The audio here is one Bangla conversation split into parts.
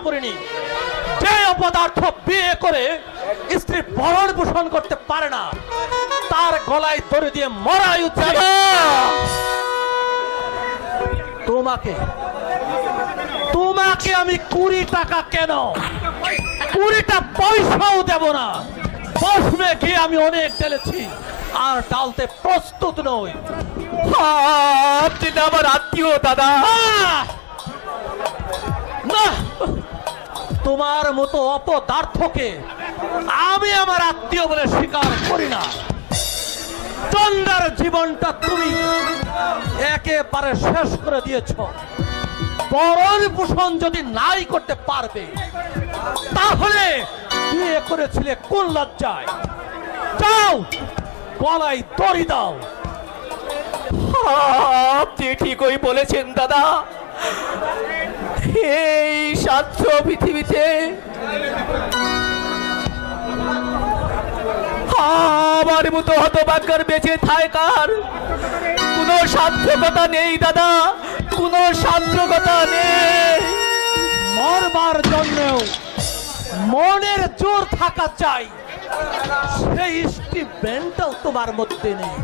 করিনি। যে অপদার্থ বিয়ে করে স্ত্রী ভরণ পোষণ করতে পারে না তার গলায় দড়ি দিয়ে মরাই উচিত। তোমাকে তোমাকে আমি 20 টাকা কেন 20টা পয়সাও দেব না। বসবে গিয়ে আমি অনেক ঢেলেছি আর ডালতে প্রস্তুত নই। আপনি তো আমার আত্মীয় দাদা। না, তোমার মতো অপদার্থকে আমি আমার আত্মীয় বলে স্বীকার করি না। চন্দ্রার জীবনটা তুমি একেবারে শেষ করে দিয়েছ। ভরণ পোষণ যদি নাই করতে পারবে তাহলে বিয়ে করেছিলে কোন লজ্জায়? যাও গলায় দড়ি দাও। আপনি ঠিকই বলেছেন দাদা। এই স্বার্থ পৃথিবীতে আমার মতো হতভাগ্যের বেঁচে থাকার কোনো সার্থকতা নেই দাদা, কোনো সার্থকতা নেই। মরবার জন্যও মনের জোর থাকা চাই, সেই স্টিভেনটাও তোমার মধ্যে নেই।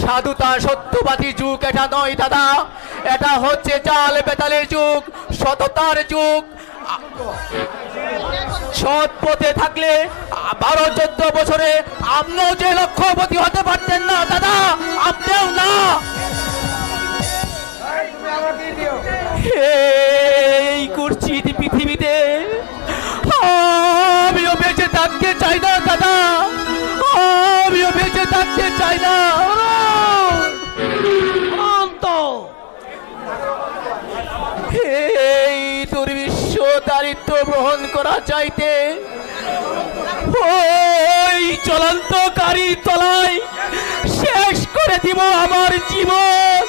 সাধুতা সত্যবাদী যুগ এটা নয় দাদা, এটা হচ্ছে চাল বেতালের যুগ, সততার যুগ। সৎ পথে থাকলে 12-14 বছরে আপনিও যে লক্ষ্যপতি হতে পারতেন না দাদা, আপনিও না। এই কুৎসিত পৃথিবীতে আমিও বেঁচে থাকতে চাই না দাদা, আমিও বেঁচে থাকতে চাই না। এই দুর্বিশ্ব দারিদ্র গ্রহণ করা চাইতে ওই চলন্ত গাড়ির তলায় শেষ করে দিব আমার জীবন।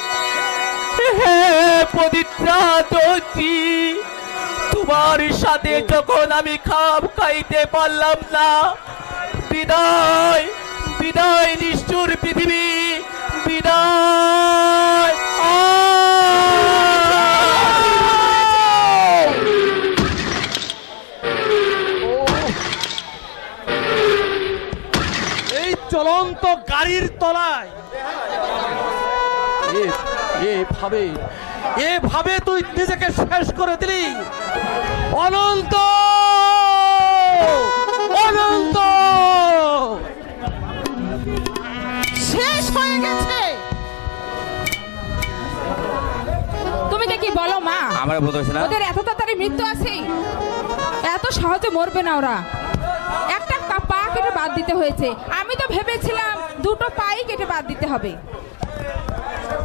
হে পবিত্রা দোষী, তোমার সাথে যখন আমি খাপ খাইতে পারলাম না, বিদায় বিদায় নিষ্ঠুর পৃথিবী, বিদায়। এই চলন্ত গাড়ির তলায় এভাবে এভাবে তুই নিজেকে শেষ করে দিলি। অনন্ত অনন্ত শেষ হয়ে গেছে। তুমি কি বলো মা? আমরা বলতেছি না ওদের এত তাড়াতাড়ি মৃত্যু আছে, এত সহজে মরবে না ওরা। একটা পা কেটে বাদ দিতে হয়েছে, আমি তো ভেবেছিলাম 2টো পাই কেটে বাদ দিতে হবে।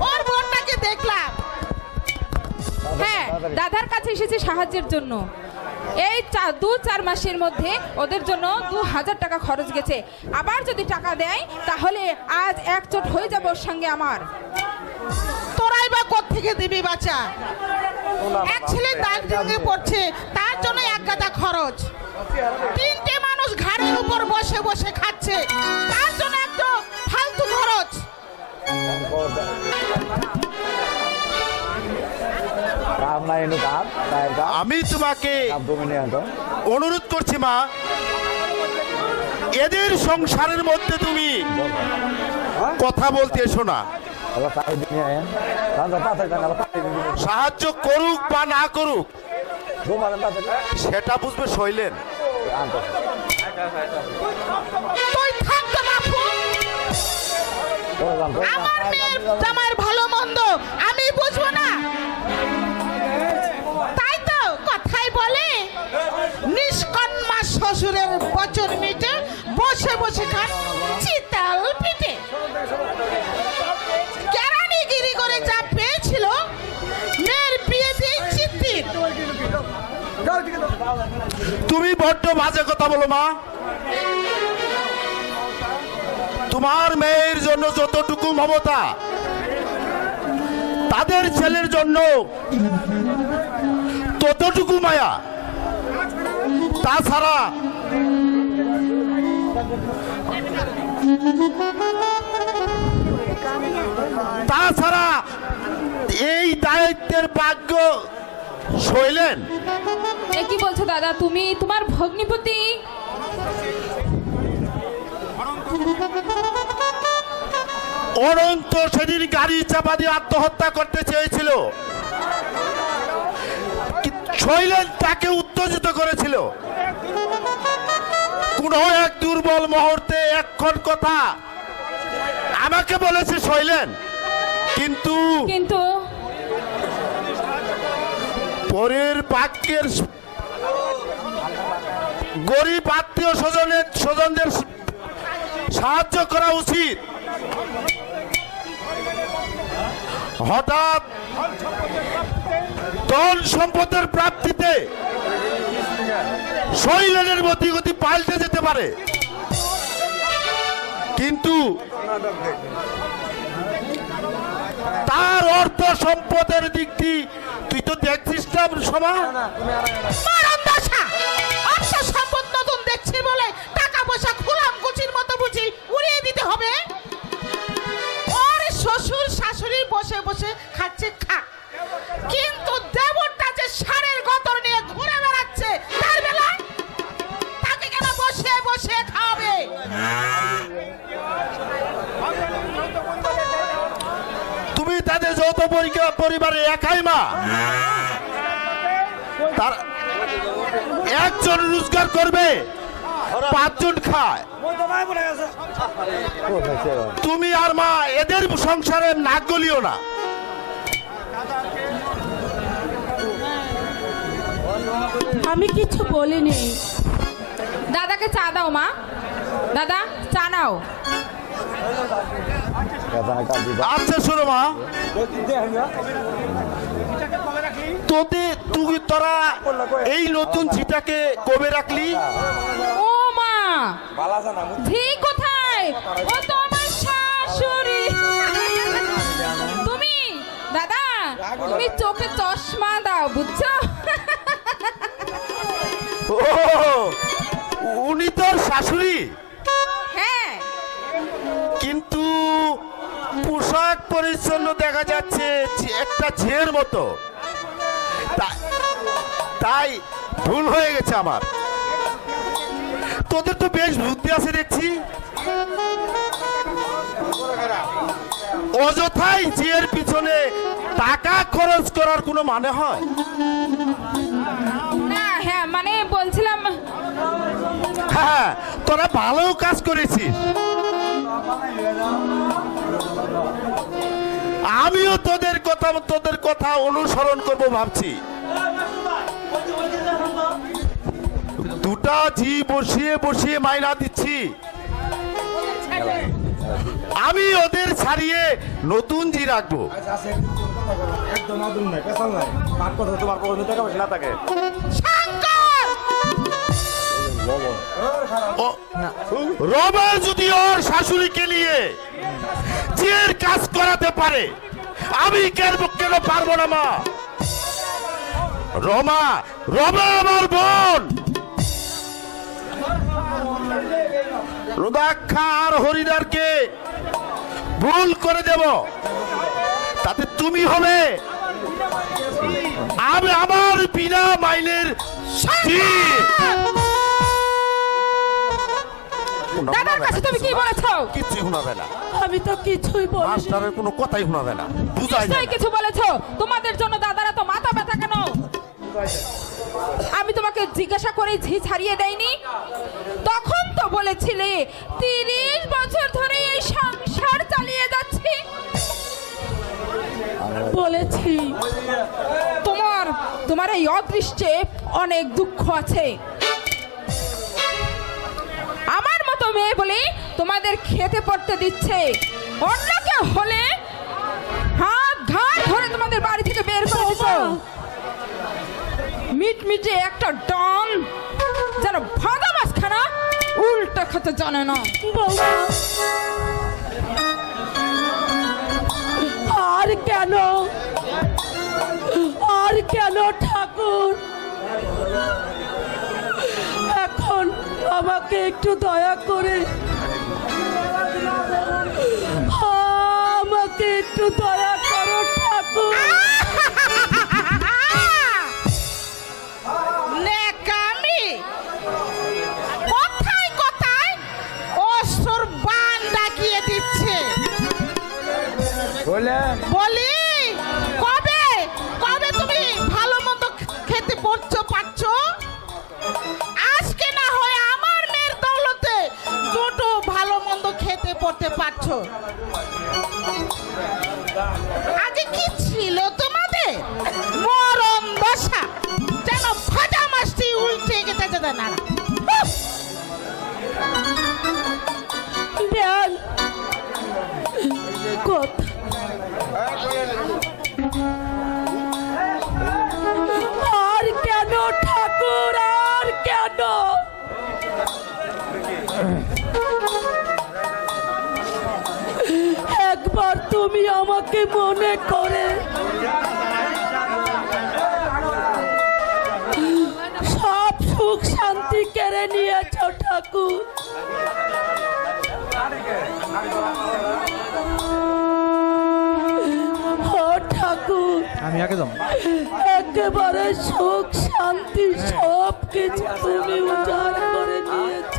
ওর বোনটাকে দেখলাম, হ্যাঁ দাদার কাছে এসেছি সাহায্যের জন্য। এই 2-4 মাসের মধ্যে ওদের জন্য 2000 টাকা খরচ গেছে। আবার যদি টাকা দেয় তাহলে আজ একচোট হয়ে যাবে ওর সঙ্গে আমার। তোরাই বা কোত্থেকে দিবি বাচ্চা? এক ছেলে দার্জিলিংয়ে পড়ছে, তার জন্য 1 গাদা খরচ। 3টে মানুষ ঘাড়ের উপর বসে বসে খাচ্ছে, তার জন্য একটা ফালতু খরচ। আমি তোমাকে অনুরোধ করছি মা, এদের সংসারের মধ্যে তুমি কথা বলতে এসো না। সাহায্য করুক বা না করুক সেটা বুঝবে শৈলেন। তুই থাক তো বাপু, আমার মেয়ের জামাইয়ের ভালো মন্দ আমি বুঝবো না? তাই তো কথাই বলে, নিষ্কন্মা শ্বশুরের বচন মিটে বসে বসে খান চিতাল পিঠে। কেরানিগিরি করে যা পেয়েছিল মেয়ের বিয়েতেই চিত্তির। তুমি বড্ড বাজে কথা বলো মা। তোমার মেয়ের জন্য যতটুকু মমতা তাদের ছেলের জন্য ততটুকু মায়া। তাছাড়া তাছাড়া এই দায়িত্বের ভাগ্য শৈলেন, এ কি বলছো দাদা তুমি? তোমার ভগ্নিপতি অনন্ত সেদিন গাড়ি চাপা দিয়ে আত্মহত্যা করতে চেয়েছিল, শৈলেন তাকে উত্তেজিত করেছিল। কোন এক দুর্বল মুহূর্তে এক্ষণ কথা আমাকে বলেছে শৈলেন, কিন্তু কিন্তু পরের বাক্যের গরিব আত্মীয় স্বজনদের সাহায্য করা উচিত। হঠাৎ ধন সম্পদের প্রাপ্তিতে শৈলেনের মতিগতি পাল্টে যেতে পারে, কিন্তু তার অর্থ সম্পদের দিকটি তুই তো দেখছিস না সমা। অর্থ সম্পদ নতুন দেখছি বলে টাকা পয়সা খুলাম কুচির মতো বুঝি উড়িয়ে দিতে হবে? ওর শ্বশুর শাশুড়ি বসে বসে খাচ্ছে খাক, কিন্তু দেবরটা যে ষাঁড়ের গতর নিয়ে ঘুরে বেড়াচ্ছে তার বেলায় তাকে কেন বসে বসে খাওয়াবে? তুমি তাদের যৌথ পরিবারে একাই মা, তার একজন রোজগার করবে, 5 জন খায়। তুমি আর মা এদের সংসারে নাক গলিও না। আমি কিছু বলিনি। দাদাকে চা দাও মা, দাদা চা নাও। আচ্ছা শোনো মা, তোরা এই নতুন ঝিটাকে কবে রাখলি? ও মা, ঝি কোথায়? ও তো আমার শাশুড়ি। তুমি দাদা, তুমি চোখে চশমা দাও, বুঝছো? ও, উনি তোর শাশুড়ি? হ্যাঁ। কিন্তু পোশাক পরিচ্ছন্ন দেখা যাচ্ছে একটা ঝিয়ের মতো, তাই ভুল হয়ে গেছে আমার। তোদের তো বেশ বুদ্ধি আছে দেখছি, অযথাই ঝিয়ের পিছনে টাকা খরচ করার কোনো মানে হয় না, হ্যাঁ মানে বলছিলাম। হ্যাঁ, তোরা ভালো কাজ করেছিস। আমিও তোদের কথা অনুসরণ করব ভাবছি। দুটা ঝি বসিয়ে বসিয়ে মাইনা দিচ্ছি, আমি ওদের ছাড়িয়ে নতুন ঝি রাখবো। রমা যদি ওর শাশুড়িকে নিয়ে ঝিয়ের কাজ করাতে পারে, আমি কেন পারবো না মা? রমা আমার বোন। রুদাক্ষা আর হরিদারকে ভুল করে দেব, তাতে তুমি হবে আমি আমার বিনা মাইনের দাদার কাছে তুমি কি বলেছো? কিচ্ছু শোনাবে না, আমি তো কিছুই বলিনি। মাস্টারের কোনো কথাই শোনাবে না, বুঝাই নিশ্চয়ই কিছু বলেছো। তোমাদের জন্য দাদারা তো মাথা ব্যথা কেন? আমি তোমাকে জিজ্ঞাসা করে ঝি ছাড়িয়ে দেয়নি? তখন তো বলেছিলে 30 বছর ধরে এই সংসার চালিয়ে যাচ্ছি। বলেছি তোমার এই অদৃষ্টে অনেক দুঃখ আছে। আমার মতো মেয়ে বলে তোমাদের খেতে পড়তে দিচ্ছে, অন্য কেউ হলে হাত ঘাট ধরে তোমাদের বাড়ি থেকে বের করে দিত। মিটমিটে একটা ডন যেন ভাজা মাছখানা উল্টা খেতে জানে না। বৌমা, আর কেন ঠাকুর? এখন আমাকে একটু দয়া করে আমাকে একটু দয়া করো ঠাকুর। বলি কবে কবে তুমি ভালো মন্দ খেতে পারছো? আজকে না হয় আমার মেয়ের দৌলতে দুটো ভালো মন্দ খেতে পড়তে পারছো। আগে কি ছিল তোমাদের মরণ দশা, যেন ফাটা মাছটি উল্টে গেছে না। দেন কথা আর কেন ঠাকুর, আর কেন? একবার তুমি আমাকে মনে করে সব সুখ শান্তি কেড়ে নিয়েছ ঠাকুর। ও ঠাকুর, আমি আগে যাবো। একেবারে সুখ শান্তি সব কিছু তুমি উজাড় করে নিয়েছ।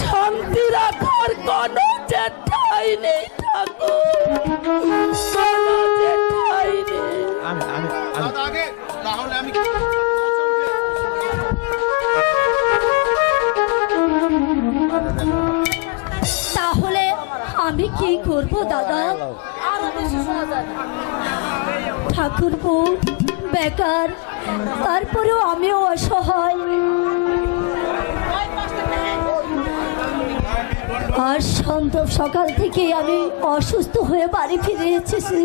শান্তি রাখার কোনো যে ঠাঁই নেই ঠাকুর, কোনো যে ঠাঁই নেই। তাহলে আমি কি করব দাদা? ঠাকুরপো বেকার, তারপরেও আমিও অসহায়। আর সকাল থেকে আমি অসুস্থ হয়ে বাড়ি ফিরে এসেছি।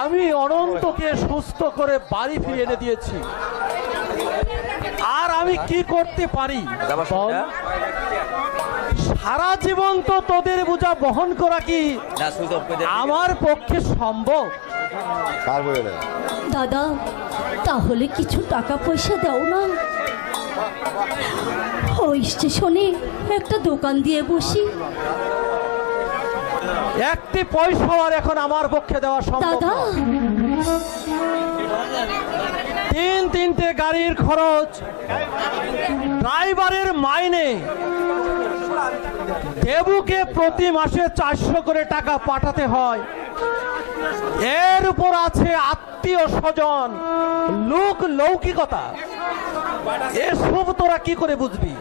আমি অনন্তকে সুস্থ করে বাড়ি ফিরে এনে দিয়েছি। আর আমি কি করতে পারি বল? সারা জীবন তো তোদের বোঝা বহন করা কি আমার পক্ষে সম্ভব? দাদা, তাহলে কিছু টাকা পয়সা দাও না। ওই স্টেশনে একটা দোকান দিয়ে বসি। একটি পয়সাও আর এখন আমার পক্ষে দেওয়া সম্ভব দাদা, না। তিনটে গাড়ির খরচ, ড্রাইভারের মাইনে, দেবুকে প্রতি মাসে 400 করে টাকা পাঠাতে হয়। এর উপর আছে আত্মীয় স্বজন, লোক লৌকিকতা। এসব তোরা কি করে বুঝবি?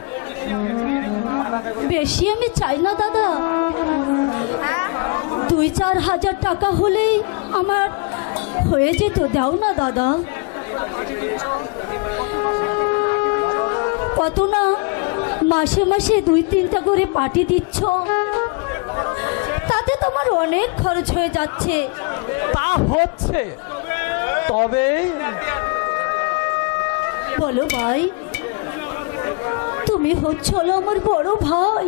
বেশি আমি চাই না দাদা, 2-4 হাজার টাকা হলেই আমার হয়ে যেত। দাও না দাদা। কত না মাসে মাসে 2-3টা করে পার্টি দিচ্ছ, তাতে তোমার অনেক খরচ হয়ে যাচ্ছে। তা হচ্ছে, তবে বলো ভাই, তুমি হচ্ছ আমার বড় ভাই।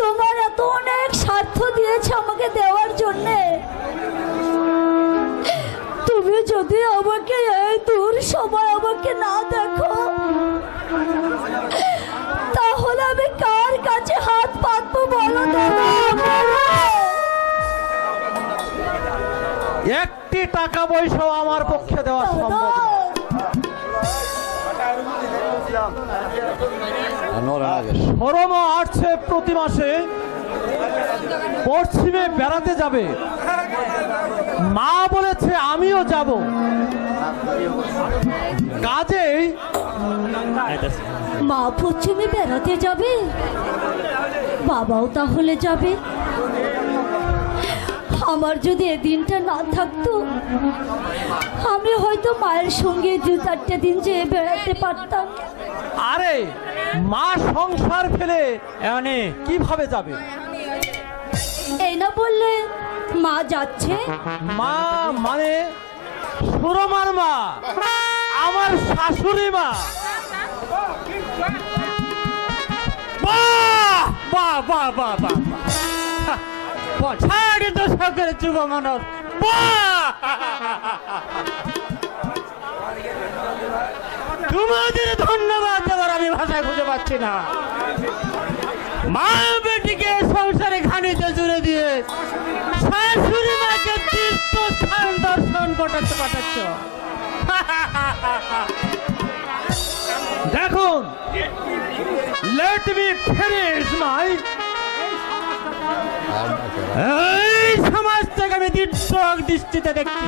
তোমার এত অনেক স্বার্থ দিয়েছে আমাকে দেওয়ার জন্যে। তুমি যদি আমাকে এই দূর সময় আমাকে না দেখো, তাহলে আমি কার কাছে হাত পাতবো বলো দাদা? একটি টাকা পয়সাও আমার পক্ষে দেওয়া সম্ভব না। শরমা আসছে প্রতি মাসে পশ্চিমে বেড়াতে যাবে। মা বলেছে আমিও যাব। কাজেই মা পশ্চিমে বেড়াতে যাবে, বাবাও তাহলে যাবে। আমার যদি এই দিনটা না থাকতো, আমি হয়তো মায়ের সঙ্গে 2-4 দিন যেয়ে বেড়াতে পারতাম। আরে মা সংসার ফেলে কিভাবে যাবে? এই না বললে মা যাচ্ছে। মা মানে সুরমার মা, আমার শাশুড়ি মা। বাহ বাহ বাহ বাহ বাহ! 60 দশকের যুব মানুষ, তোমাদের ধন্যবাদ দেওয়ার আমি ভাষায় খুঁজে পাচ্ছি না। মা বেটিকে সংসারে ঘানিতে জুড়ে দিয়ে শাশুড়ি মাকে তীর্থস্থান দর্শন করতে পাঠাচ্ছ। Let me finish my এই সমাজ থেকে আমি দৃঢ় দৃষ্টিতে দেখছি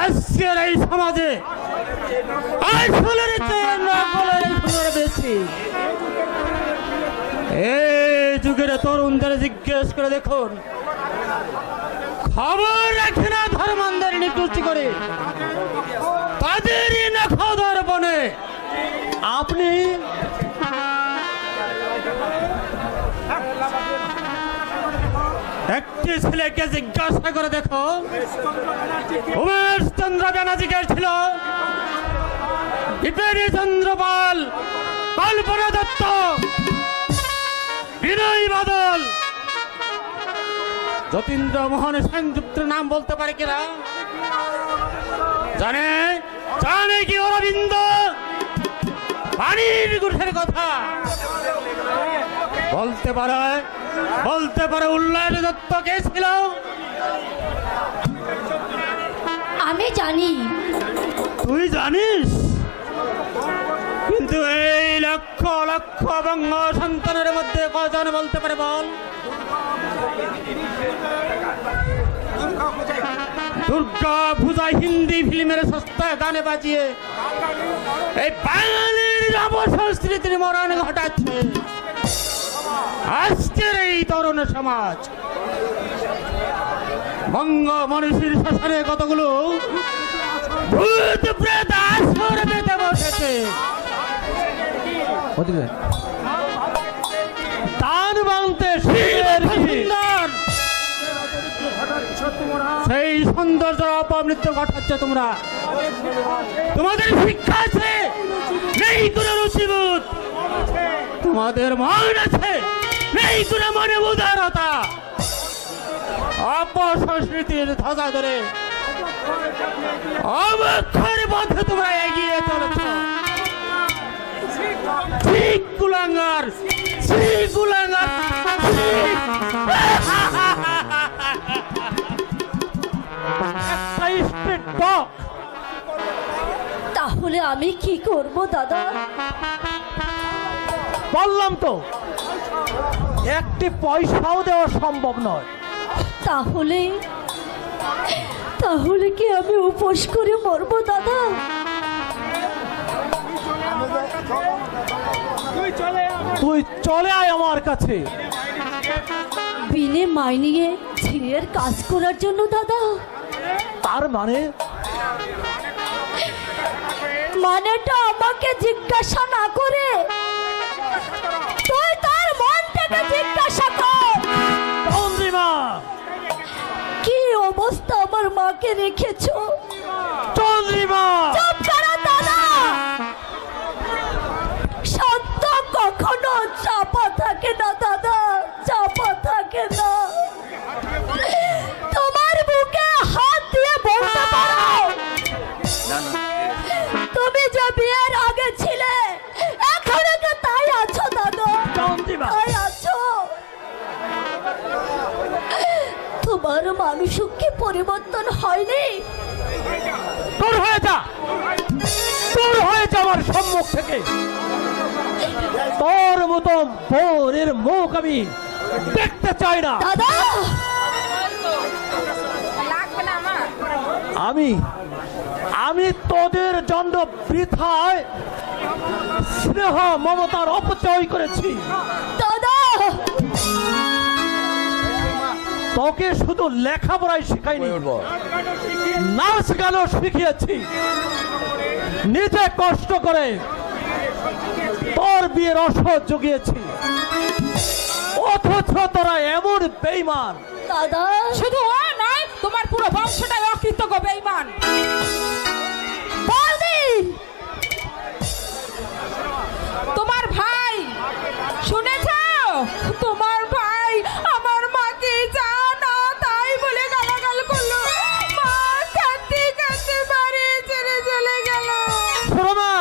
আজকের এই সমাজে আসলের চেয়ে নকলের খবর বেশি। এই যুগের তরুণদের জিজ্ঞেস করে দেখুন, খবর রাখে না ধর্মান্ধের নিকুচি করে তাদেরই না খবর বনে। আপনি একটি ছেলেকে জিজ্ঞাসা করে দেখো, উমেশ চন্দ্র ব্যানার্জিকে ছিল, বিপিন চন্দ্র পাল, কল্পনা দত্ত, বিনয় বাদল, যতীন্দ্র মোহন সেনগুপ্ত নাম বলতে পারে কিনা? জানে জানে কি অরবিন্দ পানির গুঠের কথা বলতে পারে উল্লাস দত্ত কে ছিল? আমি জানি। তুই জানিস, কিন্তু এই লক্ষ লক্ষ বঙ্গ সন্তানের মধ্যে কজন বলতে পারে বল? দুর্গা পূজা হিন্দি ফিল্মের সস্তা গানে বাজিয়ে এই বাঙালির নব সংস্কৃতির মরণ ঘটাচ্ছে আজকের এই তরুণ সমাজ। বঙ্গ মনীষীর শাসনে কতগুলো ভূত প্রেত আসর পেতে বসেছে। দান মানতে শিখের কি? সুন্দর সেই সৌন্দর্য অপমৃত্যু ঘটাচ্ছে তোমরা। তোমাদের শিক্ষা আছে, নেই কোনো রুচিবোধ। তোমাদের মন আছে, নেই কোনো মনে উদারতা। অপসংস্কৃতির ধ্বজা ধরে অবক্ষর পথে তোমরা এগিয়ে চলেছ। ঠিক কুলাঙ্গার, ঠিক কুলাঙ্গার, ঠিক। একটা স্ট্রিট ডগ। তাহলে আমি কি করব দাদা? বললাম তো, একটি পয়সাও দেওয়া সম্ভব নয়। তাহলে তাহলে কি আমি উপোস করে মরবো দাদা? তুই চলে আয় আমার কাছে। বিনে মাইনিয়ে ছেলের কাজ করার জন্য দাদা? তার মানেটা আমাকে জিজ্ঞাসা না করে তুই তার মনটাকে জিজ্ঞাসা কর। চন্দ্রিমা, কি অবস্থা আমার মাকে রেখেছো? চন্দ্রিমা, চুপ করো দাদা। সত্য কখনো চাপা থাকে না দাদা, চাপা থাকে না। তোমার বুকে হাত দিয়ে বলতে পারো, তুমি যে বিয়ের আগে ছিলে এখনো কি তাই আছো দাদা? চন্দ্রিমা, তাই আছো? তোমার মানুষও কি পরিবর্তন হয়নি? দূর হয়ে যা, দূর হয়ে যা আমার সম্মুখ থেকে। তোর মতো বোনের মুখ আমি দেখতে চাই না। দাদা লাগবে না আমার। আমি তোদের জন্য বৃথায় স্নেহ মমতার অপচয় করেছি। দাদা তোকে শুধু লেখাপড়াই শিখাইনি, নাচ গানও শিখিয়েছি। নিজে কষ্ট করে তোর বিয়ের রসদ জুগিয়েছি, অথচ তোরা এমন বেঈমান। দাদা শুধু ও নয়, তোমার পুরো বংশটাই অকৃতজ্ঞ বেঈমান। বৌদি তোমার ভাই, শুনেছ? তোমার ভাই আমার মাকে যা না তাই বলে গালাগাল করলো। মা কাঁদতে কাঁদতে বাড়ি ছেড়ে চলে গেল। শোনো,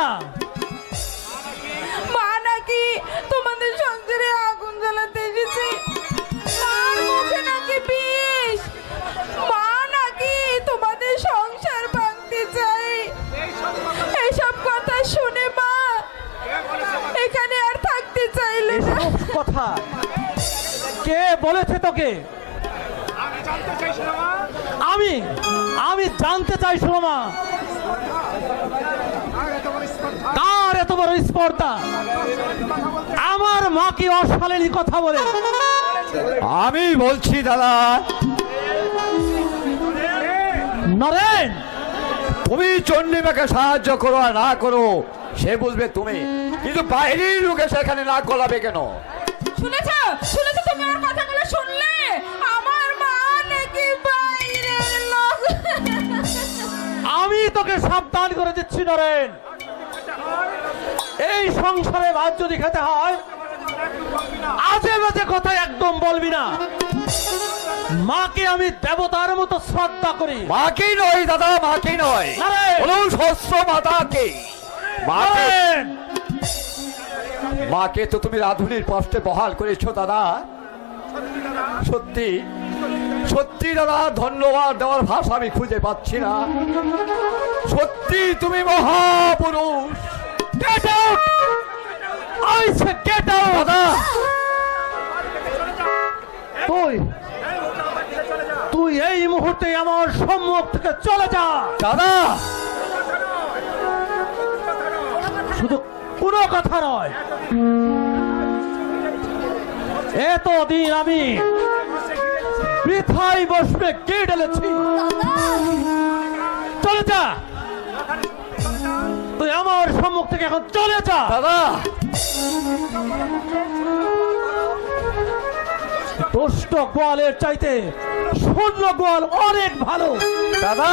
মা নাকি তোমাদের সংসারে আগুন জ্বালাতে এসেছে। মার মুখে নাকি বিষ। মা নাকি তোমাদের সংসার ভাঙতে চায়। বলেছে তোকে? আমি জানতে চাই শোনা, কার এত বড় স্পর্ধা আমার মাকে অশালীন কথা বলে? আমি বলছি দাদা, নরেন, তুমি চণ্ডীমাকে সাহায্য করো আর না করো সে বুঝবে তুমি, কিন্তু বাইরের লোকে সেখানে না গলাবে কেন? শুনেছো শুনেছো তুমি আমার কথাগুলো শুনলে? আমার মা নাকি বাইরের লোক। আমি তোকে সাবধান করে দিচ্ছি নরেন, এই সংসারে ভাত যদি খেতে হয় আজে বাজে কথা একদম বলবি না। মাকে আমি দেবতার মতো শ্রদ্ধা করি। মাকেই নয় দাদা, মাকেই নয়, নারায়ণ! বলুন শস্য মাতাকে। মাকে, নরেন, মাকে তো তুমি রাধুনির পাশে বহাল করেছো দাদা। সত্যি সত্যি দাদা, ধন্যবাদ দেওয়ার ভাষা আমি খুঁজে পাচ্ছি না। সত্যি তুমি মহাপুরুষ। get out! I said get out! দাদা, তুই এই মুহূর্তে আমার সম্মুখ থেকে চলে যা। দাদা, শুধু কোনো কথা নয়, এতদিন আমি বৃথাই বসবে কে ঢেলেছি। চলে যা, তুই আমার সম্মুখ থেকে এখন চলে যা। দাদা, দুষ্ট গোয়ালের চাইতে শূন্য গোয়াল অনেক ভালো। দাদা,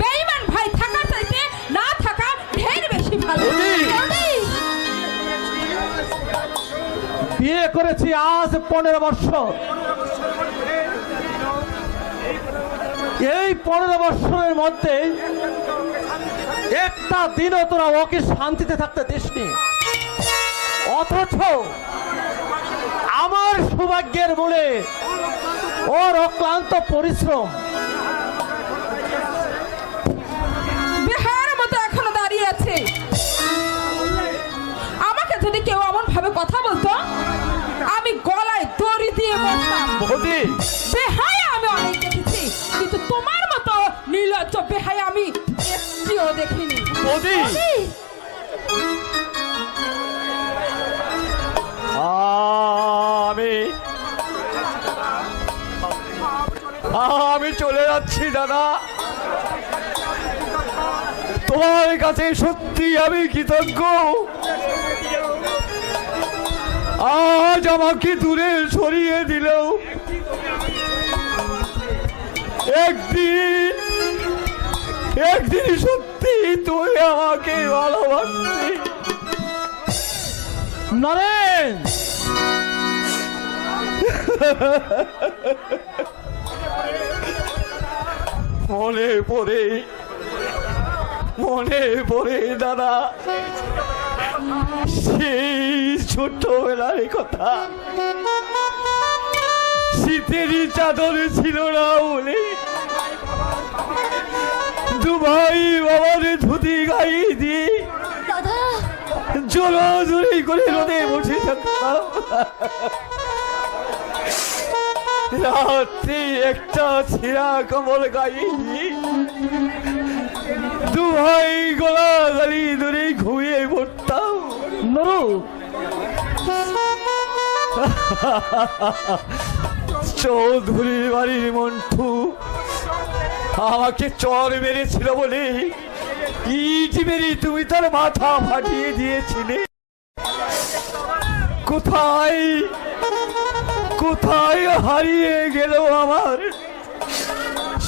বেঈমান ভাই থাকার চাইতে না থাকা ঢের বেশি ভালো। বিয়ে করেছি আজ 15 বছর। এই 15 বছরের মধ্যে একটা দিনও তোরা ওকে শান্তিতে থাকতে দিসনি, অথচ আমার সৌভাগ্যের মূলে ওর অক্লান্ত পরিশ্রম। বিহারের মতো এখনো দাঁড়িয়ে আছে। আমাকে যদি কেউ এমন ভাবে কথা বলতো আমি গলায় দড়ি দিয়ে বলতাম। বৌদি, বেহায়া আমি অনেক দেখেছি, কিন্তু তোমার মতো নির্লজ্জ বেহায়া আমি একটিও দেখিনি। বৌদি, আমি চলে যাচ্ছি দাদা। তোমার কাছে সত্যি আমি কৃতজ্ঞ। আজ আমাকে দূরে সরিয়ে দিলেও একদিন সত্যি তুই আমাকে ভালোবাসবি। নরেন, মনে পড়ে দাদা সেই ছোটবেলার কথা। শীতেরই চাদর ছিল না বলে দুভাই বাবার ধুতি গায়ে দিয়ে জোরাজোরি করে রোদে বসে থাকতাম। রাত্রি একটা ছিঁড়া কমল গায়ে দিয়ে দু ভাই গলা গালি ধরে ঘুমিয়ে পড়তাম। নুরু, চৌধুরীর বাড়ির মন্টু আমাকে চর মেরেছিল বলে ইট মেরে তুমি তার মাথা ফাটিয়ে দিয়েছিলে। কোথায় কোথায় হারিয়ে গেল আমার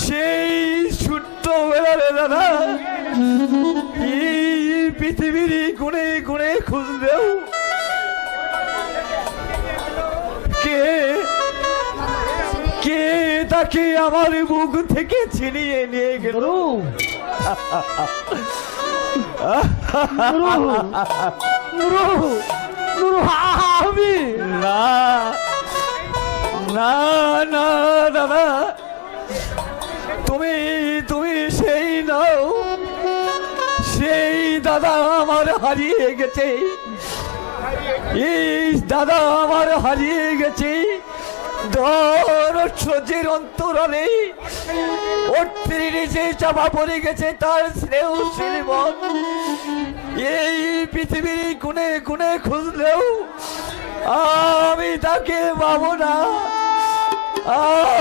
সেই ছোট্টবেলার দাদা? এই পৃথিবীর গুণে গুণে খুঁজলেও কে তাকে আমার বুক থেকে ছিনিয়ে নিয়ে গেল? আমি না না না দাদা, তুমি সেই নাও। সেই দাদা আমার হারিয়ে গেছে, এই দাদা আমার হারিয়ে গেছে। ধর সজির অন্তরালে অর্থের নিচে চাপা পড়ে গেছে তার স্নেহশীল মন। এই পৃথিবীর গুনে গুনে খুঁজলেও আমি তাকে পাবো না,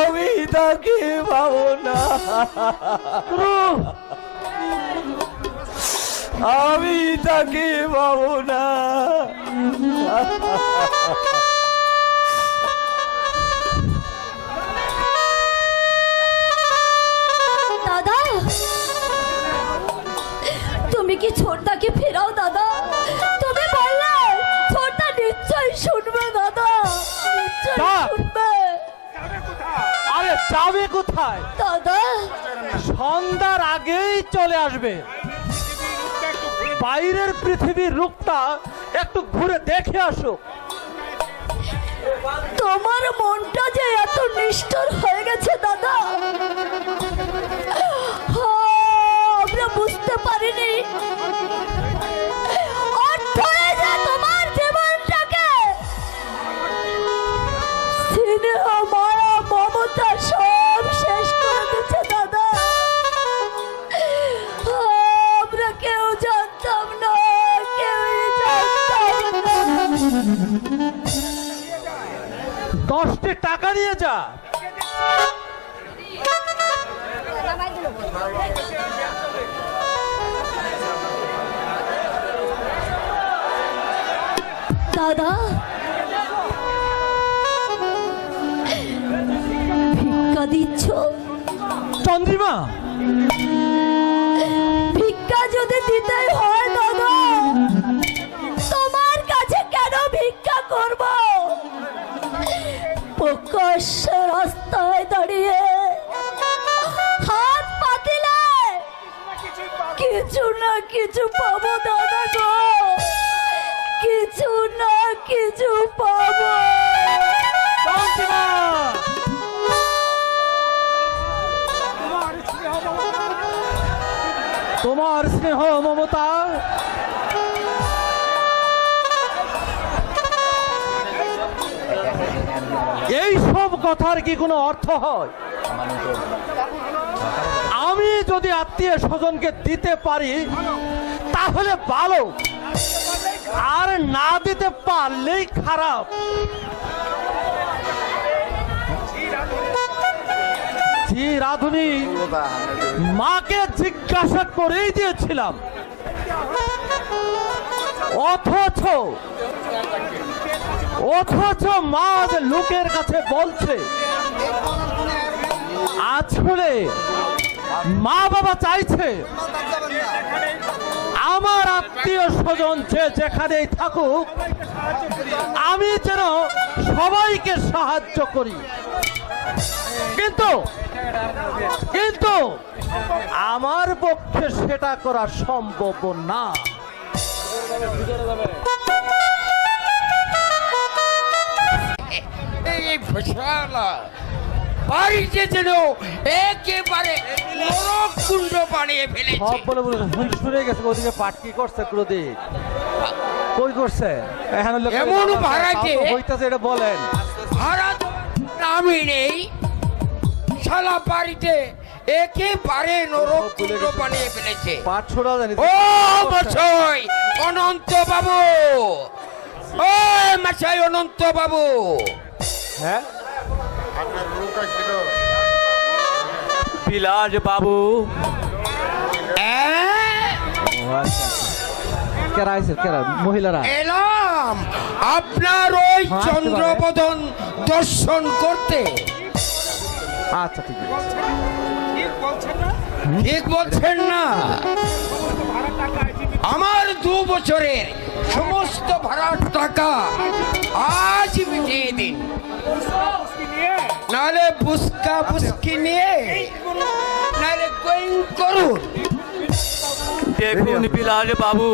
আমি তাকে পাবো না, আমি তাকে পাবো না। দাদা, তুমি কি ছোটদাকে ফেরাও দাদা? তুমি বললে ছোটদা নিশ্চয়ই শুনবে দাদা, নিশ্চয়ই যা। শুনবে। আরে যাবে কোথায়? দাদা, সন্ধ্যার আগেই চলে আসবে। বাইরের পৃথিবীর রূপটা একটু ঘুরে দেখে আসো। তোমার মনটা যে এত নিষ্ঠুর হয়ে গেছে দাদা, আমরা বুঝতে পারিনি। অর্থই যে তোমার জীবনটাকে স্নেহ, মায়া, মমতা সব শেষ করে দিচ্ছে দাদা। আমরা কেউ জানতাম না, কেউই জানতাম না। 10টি টাকা নিয়ে যা। দাদা, ভিক্ষা দিচ্ছ? চন্দ্রিমা, ভিক্ষা যদি দিতেই হয় দাদা, তোমার কাছে কেন ভিক্ষা করব? প্রকাশ্য রাস্তায় দাঁড়িয়ে হাত পাতিলে কিছু না কিছু পাবো দাদা গো, কিছু না কিছু পাবো। চন্দ্রিমা, তোমার স্নেহ মমতা এই সব কথার কি কোনো অর্থ হয়? আমি যদি আত্মীয় স্বজনকে দিতে পারি তাহলে ভালো, আর না দিতে পারলেই খারাপ। জি রাধুনী, মাকে জিজ্ঞাসা করেই দিয়েছিলাম, অথচ মা যে লোকের কাছে বলছে। আসলে মা বাবা চাইছে আমার আত্মীয় স্বজন যে যেখানেই থাকুক আমি যেন সবাইকে সাহায্য করি, কিন্তু আমার পক্ষে সেটা করা সম্ভব না। এই ফসলা বাড়িতে যেন একেবারে নরক কুণ্ড বানিয়ে ফেলেছে। সব বলে বলে শুনে গেছে ওদিকে পাট কি করছে ক্রোধিক কই করছে এখন এমন ভাড়াটে হইতাছে এটা বলেন। ভাড়া নামই নেই, শালা বাড়িতে একেবারে নরক কুণ্ড বানিয়ে ফেলেছে। পাট ছোড়া জানি ও মশাই অনন্ত বাবু, ও মশাই অনন্ত বাবু, হ্যাঁ বিলাস বাবু কেরা আইছে, কেরা মহিলারা এলাম আপনার ওই হ্যাঁ, চন্দ্রবদন দর্শন করতে। আচ্ছা ঠিক আছে। ঠিক বলছেন না? আমার 2 বছরের সমস্ত ভাড়ার টাকা আজ মিটিয়ে দিন, নাহলে বুসকা বুসকি নিয়ে নাহলে গোয়িং করুন। দেখুন বিলাস বাবু,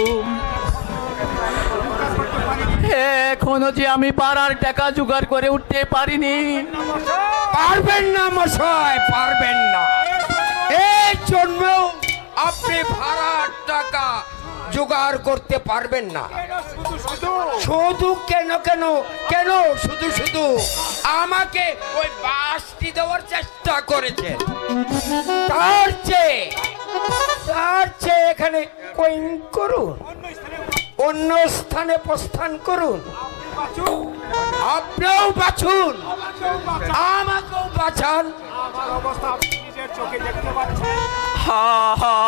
এখনো যে আমি পাড়ার টাকা জোগাড় করে উঠতে পারিনি। পারবেন না মশাই, পারবেন না। এই জন্মেও আপনি ভাড়ার টাকা জোগাড় করতে পারবেন না। শুধু কেন কেন কেন শুধু শুধু আমাকে ওই বাসটি দেওয়ার চেষ্টা করেছে। তার চেয়ে এখানে কইন করুন, অন্য স্থানে প্রস্থান করুন। আপনিও বাঁচুন, আমাকেও বাঁচান।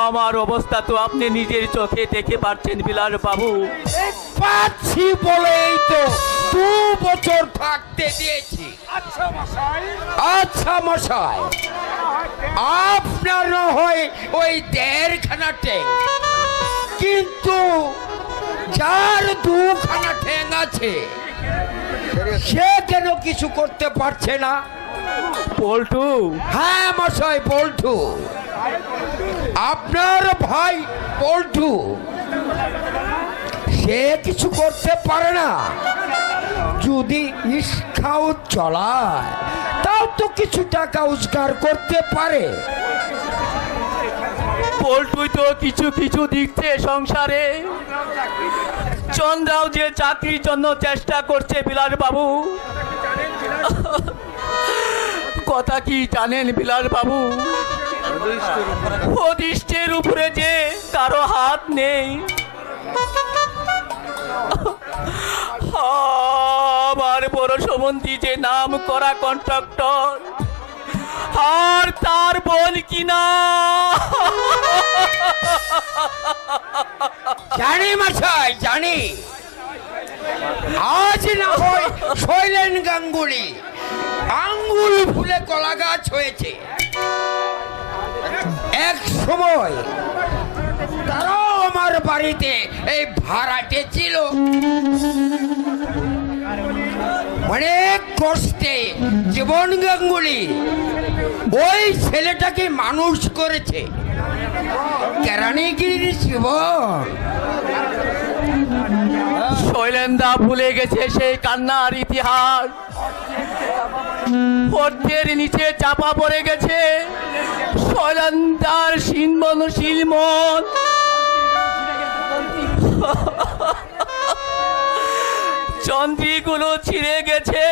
আমার অবস্থা তো আপনি নিজের চোখে দেখে পাচ্ছেন বিলাস বাবু। পাচ্ছি বলেই তো 2 বছর থাকতে দিয়েছি। আচ্ছা মশাই, আপনার না হয় ওই 1.5 খানা ঠ্যাং, কিন্তু যার 2 খানা ঠ্যাং আছে সে কেন কিছু করতে পারছে না? পল্টু, হ্যাঁ মশাই, পল্টু, আপনার ভাই পল্টু, সে কিছু করতে পারে না। যদি স্কাউট চলায় তাও তো কিছু টাকা রোজগার করতে পারে। পল্টুই তো কিছু কিছু দিচ্ছে সংসারে। চন্দ্রাও যে চাকরির জন্য চেষ্টা করছে বিলাস বাবু। কথা কি জানেন বিলাস বাবু? অদৃষ্টের উপরে যে কারো হাত নেই। আমার বড় সম্বন্ধী যে নাম করা কন্ট্রাক্টর, আর তার বোন কিনা। জানি মশাই, জানি। আজ না হয় শৈলেন গাঙ্গুলি আঙ্গুল ফুলে কলা গাছ হয়েছে, এক সময় তারাও আমার বাড়িতে এই ভাড়াটে ছিল। অনেক কষ্টে জীবন গাঙ্গুলি ওই ছেলেটাকে মানুষ করেছে। কেরানিগির জীবন। শৈলেন্দা ভুলে গেছে সেই কান্নার ইতিহাস। পথের নিচে চাপা পড়ে গেছে শৈলেন্দার শিলমনশীল মন। চন্দ্রীগুলো ছিঁড়ে গেছে,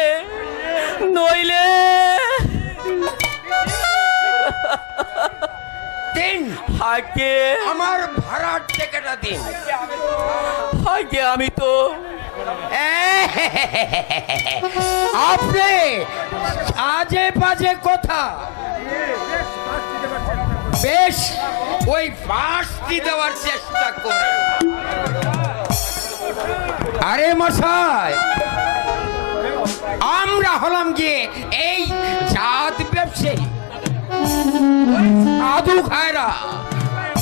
নইলে দিন আগে আমার ভাড়ার টাকাটা দিন। আগে আমি তো আপনি আজে বাজে কথা বেশ ওই ফাঁসটি দেওয়ার চেষ্টা করে। আরে মশাই, আমরা হলাম গিয়ে এই জাত ব্যবসায়ী। সাধু খায়রা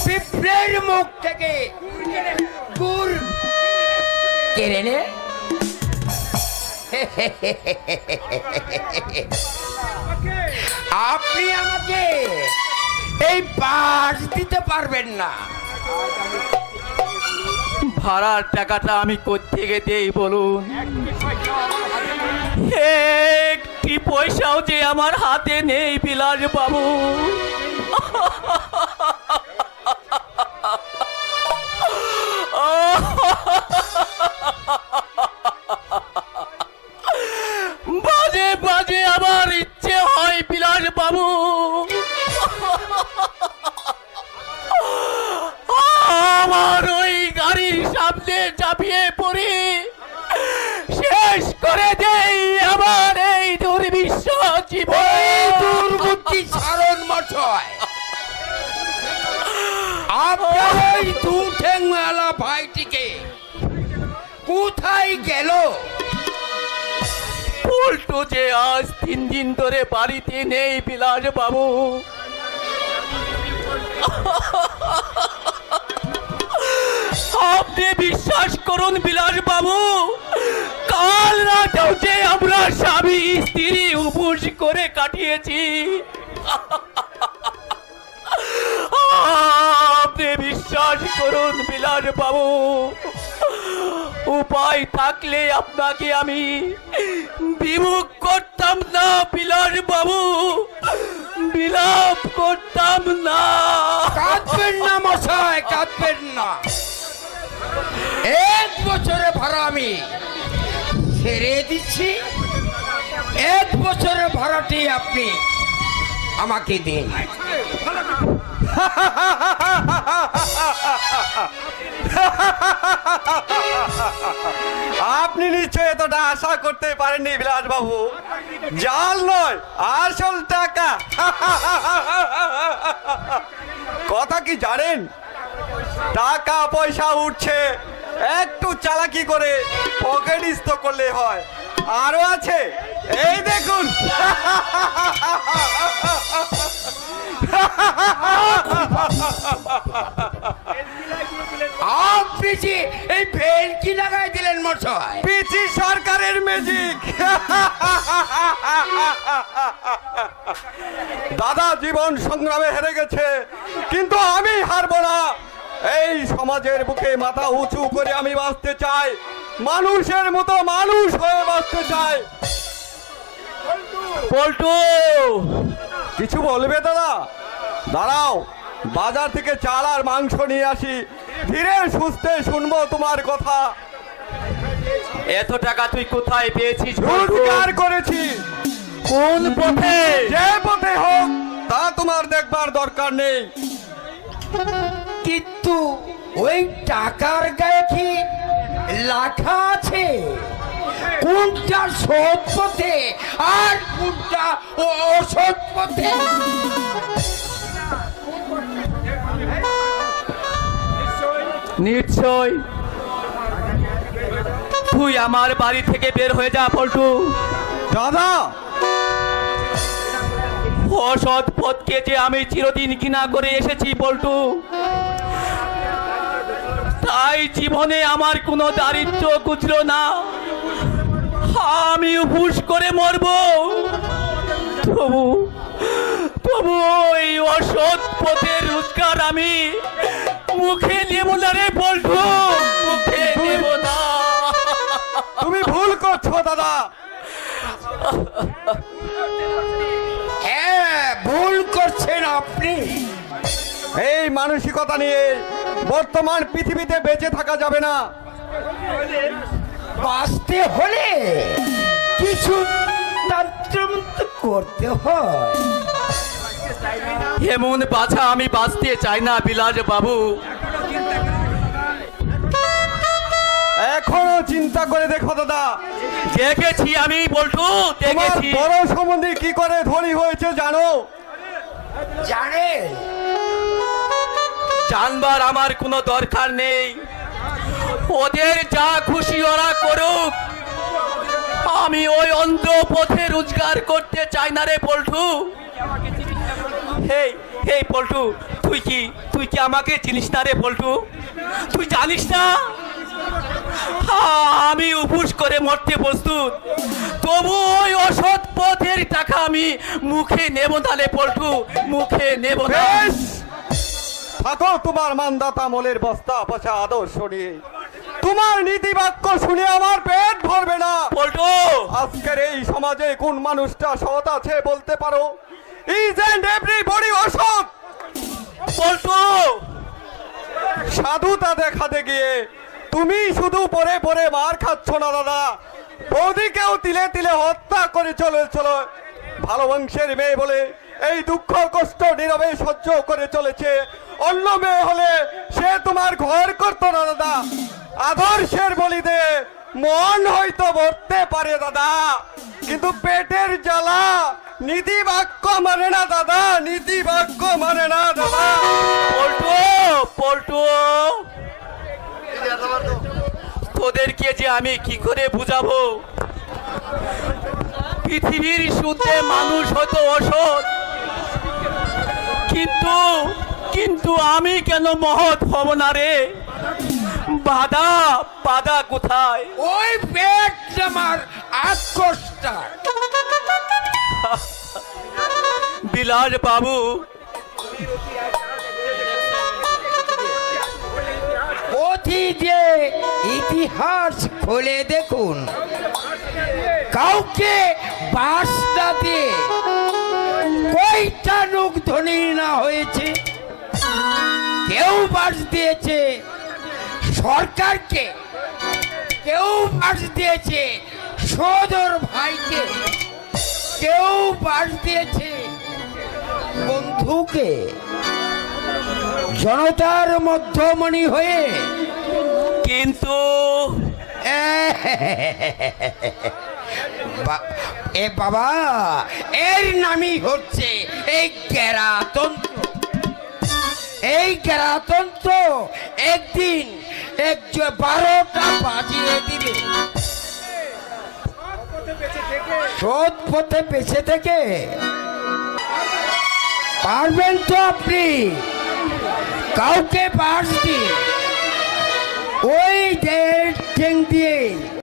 পিঁপড়ের মুখ থেকে গুড় কেড়ে নে। আপনি আমাকে এই পাস দিতে পারবেন না। ভাড়ার টাকাটা আমি কোত্থেকে দেই বলুন? একটি পয়সাও যে আমার হাতে নেই বিলাস বাবু। বাজে বাজে আমার ইচ্ছে হয় বিলাস বাবু। আমার ওই গাড়ির সামনে চাপিয়ে পড়ে শেষ করে দেই আমার এই দুর্বিশ্ব জীবন। দুর্বুদ্ধি ছাড়ন মশাই, আপনার ওই দু ঠ্যাংওয়ালা ভাইটিকে কোথায় গেল? পল্টু যে আজ 3 দিন ধরে বাড়িতে নেই বিলাস বাবু। আপনি বিশ্বাস করুন বিলাস বাবু, কাল রাতেও যে আমরা স্বামী স্ত্রী উপোস করে কাটিয়েছি। আপনি বিশ্বাস করুন বিলাস বাবু, উপায় থাকলে আপনাকে আমি বিমুখ করতাম না বিলাস বাবু, বিলাপ করতাম না। কাঁদবেন না মশাই, কাঁদবেন না। 1 বছরে ভাড়া ছেড়ে দিচ্ছি, 1 বছরের ভাড়াটি আপনি আমাকে দিন। আপনি নিশ্চয়ই এতটা আশা করতে পারেননি বিলাস বাবু। জাল নয়, আসল টাকা। কথা কি জানেন, টাকা পয়সা উঠছে, একটু চালাকি করে পকেটিস্ত করলে হয়। আরো আছে, এই দেখুন। আপনি যে এই ভেলকি লাগাই দিলেন মশাই। পিচি সরকারের ম্যাজিক। দাদা জীবন সংগ্রামে হেরে গেছে, কিন্তু আমি হারবো না। এই সমাজের বুকে মাথা উঁচু করে আমি বাঁচতে চাই, মানুষের মতো মানুষ হয়ে বাঁচতে চাই। পল্টু, কিছু বলবে দাদা? দাঁড়াও, বাজার থেকে চাল আর মাংস নিয়ে আসি, ধীরে সুস্থে শুনবো তোমার কথা। এত টাকা তুই কোথায় পেয়েছিস পল্টু? রোজগার করেছি, কোন পথে? যে পথে হোক তা তোমার দেখবার দরকার নেই। কিন্তু ওই টাকার গায়ে কি লেখা আছে কোনটা সৎ পথে আর কোনটা অসৎ পথে? নিশ্চয়। তুই আমার বাড়ি থেকে বের হয়ে যা পল্টু। দাদা, অসৎ পথকে যে আমি চিরদিন ঘৃণা করে এসেছি পল্টু, তাই জীবনে আমার কোনো দারিদ্র্য গুজল না। আমি হুশ করে মরব, তবু তবু ওই অসৎ পথের রোজগার আমি মুখে নেব না রে পল্টু, মুখে নেব না। তুমি ভুল করছো দাদা। হ্যাঁ, ভুল করছেন আপনি। এই মানসিকতা নিয়ে বর্তমান পৃথিবীতে বেঁচে থাকা যাবে না। বাঁচতে হলে কিছু তন্ত্রমন্ত্র করতে হয়। এমন বাছা আমি বাঁচতে চাই না বিলাস বাবু। এখনো চিন্তা করে দেখো দাদা, দেখেছি আমি পল্টু, তোমার দেখেছি। বড় সম্বন্ধে কি করে ধনী হয়েছে জানো? জানেন, জানবার আমার কোনো দরকার নেই। ওদের যা খুশি ওরা করুক, আমি ওই অন্ধ পথে রোজগার করতে চাই না রে পল্টু। হেই হেই পল্টু, তুই কি আমাকে চিনিস না রে পল্টু? তুই জানিস না আমি উপোস করে মরতে প্রস্তুত, তবু ওই অসৎ পথের টাকা আমি মুখে নেব না রে পল্টু, মুখে নেব না। বেশ, থাকো তোমার মানদাতা মোলের বস্তা পচা আদর্শ নিয়ে। তোমার নীতি বাক্য শুনে আমার পেট ভরবে না। পল্টু, আজকের এই সমাজে কোন মানুষটা সৎ আছে বলতে পারো? ইজ এন্ড এভরিবডি অসৎ। পল্টু, সাধুতা দেখাতে গিয়ে তুমি শুধু পরে পরে মার খাচ্ছ না দাদা, বৌদিকেও তিলে তিলে হত্যা করে চলেছ। ভালো বংশের মেয়ে বলে এই দুঃখ কষ্ট নীরবে সহ্য করে চলেছে। অন্য মেয়ে হলে সে তোমার ঘর করতো না দাদা। আদর্শের বলিতে মন হয়তো ভরতে পারে দাদা, কিন্তু পেটের জ্বালা নীতি বাক্য মানে না দাদা, নীতি বাক্য মানে না দাদা। পল্টু, পল্টু, তোদেরকে যে আমি কি করে বুঝাবো? পৃথিবীর শুদ্ধে মানুষ হয়তো অসৎ, কিন্তু আমি কেন মহৎ হব না রে? বাধা কোথায়? ওই পেট আমার আক্রোশটা। বিলাস বাবু, অতি যে ইতিহাস খুলে দেখুন, কাউকে বাস না দিয়ে কয়টা লোক ধনী না হয়েছে। কেউ বাস দিয়েছে সরকারকে, কেউ বাস দিয়েছে সদর ভাইকে, কেউ বাস দিয়েছে বন্ধুকে, জনতার মধ্যমণি হয়ে। কিন্তু এ বাবা, এর নামই হচ্ছে এই কেরাতন্ত্র। এই কেরাতন্ত্র একদিন 12টা বাজিয়ে দিবে। সৎ পথে বেঁচে থেকে পারবেন তো আপনি কাউকে বাস দিয়ে ওই ঠেং দিয়ে